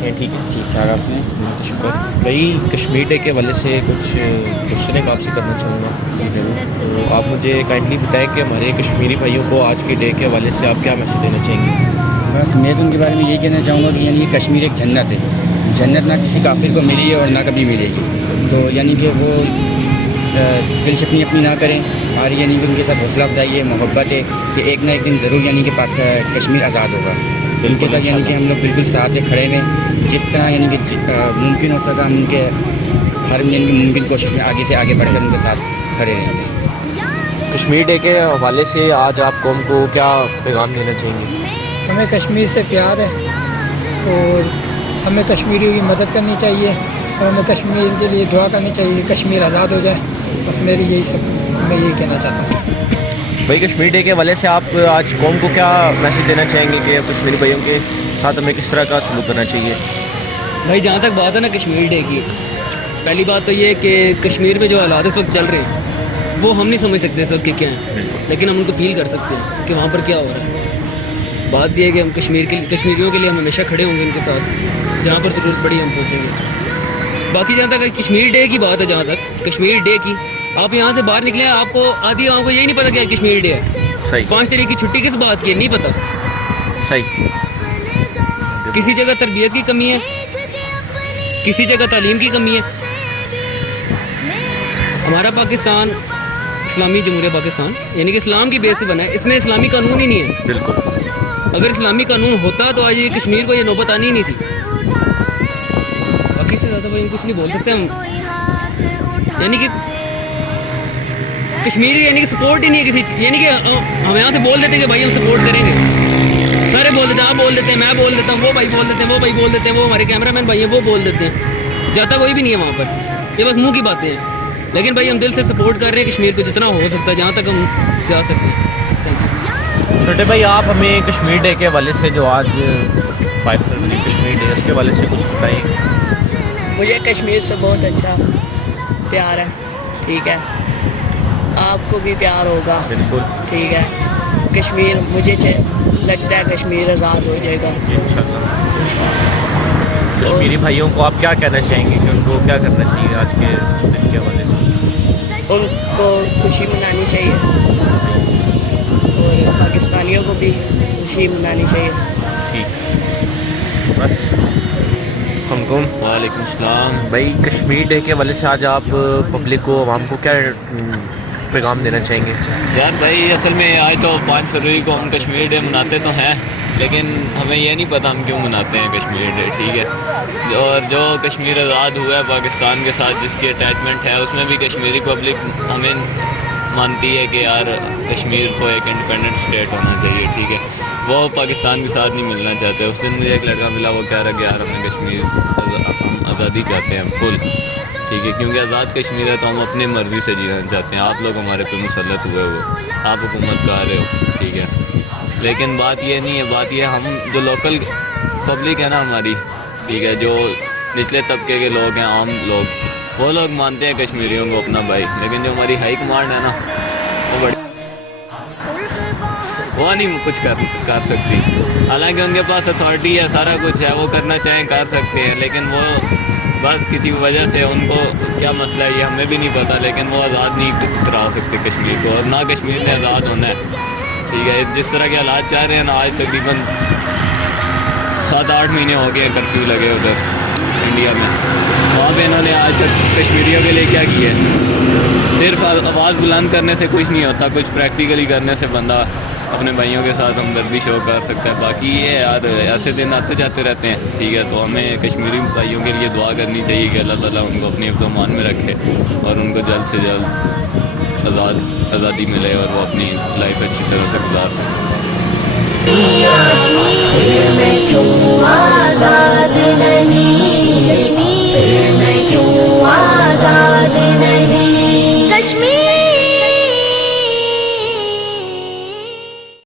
کیسے ہیں؟ ٹھیک ہے. ٹھیک ٹھاک آپ نے؟ شکر. بھائی کشمیر ڈے کے حوالے سے کچھ کوشچن ایک آپ سے کرنا چاہوں گا. تو آپ مجھے کائنڈلی بتائیں کہ ہمارے کشمیری بھائیوں کو آج کے ڈے کے حوالے سے آپ کیا میسیج دینا چاہیں گے؟ بس میں تو ان کے بارے میں یہی کہنا چاہوں گا کہ یعنی کہ کشمیر ایک جنت ہے. جنت نہ کسی کافر کو ملی ہے اور نہ کبھی ملے گی. تو یعنی کہ وہ دل سے اپنی نہ کریں. ہماری یعنی کہ ان کے ساتھ حوصلہ افزائی ہے, محبت ہے کہ ایک نہ ایک دن ضرور یعنی کہ کشمیر آزاد ہوگا. ان کے ساتھ یعنی کہ ہم لوگ بالکل ساتھ کھڑے ہیں. جس طرح یعنی کہ ممکن ہو سکا ہم ان کے ہر یعنی کہ ممکن کوشش میں آگے سے آگے بڑھ کر ان کے ساتھ کھڑے رہیں گے. کشمیر ڈے کے حوالے سے آج آپ قوم کو کیا پیغام دینا چاہیں گے؟ ہمیں کشمیر سے پیار ہے اور ہمیں کشمیریوں کی مدد کرنی چاہیے اور ہمیں کشمیر کے لیے دعا کرنی چاہیے کہ کشمیر آزاد ہو جائے. بس میری میں یہی کہنا چاہتا ہوں. بھائی کشمیر ڈے کے حوالے سے آپ آج قوم کو کیا میسیج دینا چاہیں گے کہ کشمیری بھائیوں کے ساتھ ہمیں کس طرح کا سلوک کرنا چاہیے؟ بھائی جہاں تک بات ہے نا کشمیر ڈے کی, پہلی بات تو یہ ہے کہ کشمیر میں جو حالات اس وقت چل رہے ہیں وہ ہم نہیں سمجھ سکتے اس وقت کہ کیا ہیں, لیکن ہم ان کو فیل کر سکتے ہیں کہ وہاں پر کیا ہو رہا ہے. بات یہ ہے کہ ہم کشمیریوں کے لیے ہم ہمیشہ کھڑے ہوں گے ان کے ساتھ, جہاں پر ضرورت پڑی ہم پہنچیں گے. باقی جہاں تک کشمیر ڈے کی بات ہے, جہاں تک کشمیر ڈے کی, آپ یہاں سے باہر نکلے ہیں آپ کو آدھی آپ کو یہی نہیں پتا کہ کشمیر ڈے ہے. 5 تاریخ کی چھٹی کس بات کی ہے نہیں پتا. صحیح. کسی جگہ تربیت کی کمی ہے, کسی جگہ تعلیم کی کمی ہے. ہمارا پاکستان اسلامی جمہوریہ پاکستان یعنی کہ اسلام کی بیس سے بنا ہے, اس میں اسلامی قانون ہی نہیں ہے. بالکل. اگر اسلامی قانون ہوتا تو آج یہ کشمیر کو یہ نوبت آنی ہی نہیں تھی. باقی سے زیادہ بھائی کچھ نہیں بول سکتے ہم. یعنی کہ کشمیر یعنی کہ سپورٹ ہی نہیں ہے کسی, یعنی کہ ہم یہاں سے بول دیتے ہیں کہ بھائی ہم سپورٹ کریں گے, سارے بول دیتے ہیں, آپ بول دیتے ہیں, میں بول دیتا ہوں, وہ بھائی بول دیتے ہیں, وہ بھائی بول دیتے ہیں, وہ ہمارے کیمرہ مین بھائی ہیں وہ بول دیتے ہیں. جاتا کوئی بھی نہیں ہے وہاں پر, یہ بس منہ کی باتیں ہیں. لیکن بھائی ہم دل سے سپورٹ کر رہے ہیں کشمیر کو جتنا ہو سکتا ہے, جہاں تک ہم جا سکتے ہیں. چھوٹے بھائی آپ ہمیں کشمیر ڈے کے حوالے سے جو آج 5 فروری کشمیر ڈے اس کے حوالے سے کچھ بتائیں. مجھے کشمیر سے بہت اچھا پیار ہے. ٹھیک ہے, آپ کو بھی پیار ہوگا. بالکل. ٹھیک ہے, کشمیر مجھے لگتا ہے کشمیر آزاد ہو جائے گا انشاءاللہ. کشمیری بھائیوں کو آپ کیا کہنا چاہیں گے کہ ان کو کیا کرنا چاہیے آج کے دن کے حوالے سے؟ ان کو خوشی منانی چاہیے اور پاکستانیوں کو بھی خوشی منانی چاہیے. ٹھیک بس. حکم. وعلیکم السلام. بھائی کشمیر ڈے کے حوالے سے آج آپ پبلک کو عوام کو کیا پیغام دینا چاہیں گے؟ یار بھائی اصل میں آج تو 5 فروری کو ہم کشمیر ڈے مناتے تو ہیں, لیکن ہمیں یہ نہیں پتہ ہم کیوں مناتے ہیں کشمیر ڈے. ٹھیک ہے, اور جو کشمیر آزاد ہوا ہے پاکستان کے ساتھ جس کی اٹیچمنٹ ہے, اس میں بھی کشمیری پبلک ہمیں مانتی ہے کہ یار کشمیر کو ایک انڈیپینڈنٹ اسٹیٹ ہونا چاہیے. ٹھیک ہے, وہ پاکستان کے ساتھ نہیں ملنا چاہتے. اس دن مجھے ایک لڑکا ملا, وہ کہہ رہا کہ یار ہمیں کشمیر ہم آزادی چاہتے ہیں فل. ٹھیک ہے, کیونکہ آزاد کشمیر ہے تو ہم اپنی مرضی سے جینا چاہتے ہیں. آپ لوگ ہمارے پہ مسلط ہوئے آپ حکومت کر رہے ہو. ٹھیک ہے, لیکن بات یہ نہیں ہے, بات یہ ہم جو لوکل پبلک ہے نا ہماری, ٹھیک ہے, جو نچلے طبقے کے لوگ ہیں, عام لوگ, وہ لوگ مانتے ہیں کشمیریوں کو اپنا بھائی. لیکن جو ہماری ہائی کمانڈ ہے نا وہ نہیں کچھ کر سکتی. حالانکہ ان کے پاس اتھارٹی ہے, سارا کچھ ہے, وہ کرنا چاہیں کر سکتے ہیں, لیکن وہ بس کسی وجہ سے ان کو کیا مسئلہ ہے یہ ہمیں بھی نہیں پتہ, لیکن وہ آزاد نہیں کرا سکتے کشمیر کو, اور نہ کشمیر نے آزاد ہونا ہے. ٹھیک ہے, جس طرح کے حالات چاہ رہے ہیں نا, آج تقریباً 7-8 مہینے ہو گئے ہیں کرفیو لگے ادھر انڈیا میں. وہاں پہ انہوں نے آج تک کشمیریوں کے لیے کیا کیا ہے؟ صرف آواز بلند کرنے سے کچھ نہیں ہوتا, کچھ پریکٹیکلی کرنے سے بندہ اپنے بھائیوں کے ساتھ ہمدردی شو کر سکتا ہے. باقی یہ یار ایسے دن آتے جاتے رہتے ہیں. ٹھیک ہے, تو ہمیں کشمیری بھائیوں کے لیے دعا کرنی چاہیے کہ اللہ تعالیٰ ان کو اپنی حفظ و امان میں رکھے اور ان کو جلد سے جلد آزادی ملے اور وہ اپنی لائف اچھی طرح سے گزار سکیں.